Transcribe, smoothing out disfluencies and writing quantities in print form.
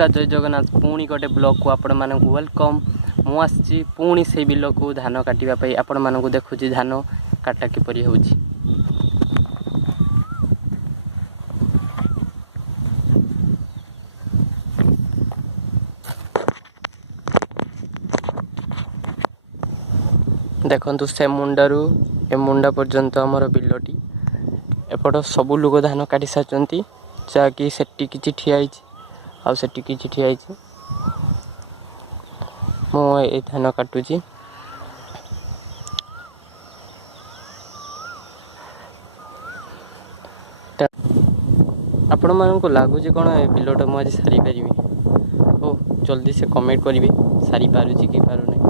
जय जगन्नाथ पुणी गोटे ब्लॉग को आपण मानक वेलकम मु आसी पुणी से बिल को धान काटापी आपण मानक देखुची धान काटा किपरि होउची। देखु से मुंडारू ए मुंडा पर्यंत आमर बिलटी एपट सबू लोक धान काटी सारी जहाँकि सेठी किछि ठिया आउ सेठी किछि ठिया मु ए धान काटुची। आपण मानक लगुच कौन ए बिलटा मुझे सारी पारि ओ जल्दी से कमेंट करेंगे सारी पारुची कि पार नहीं।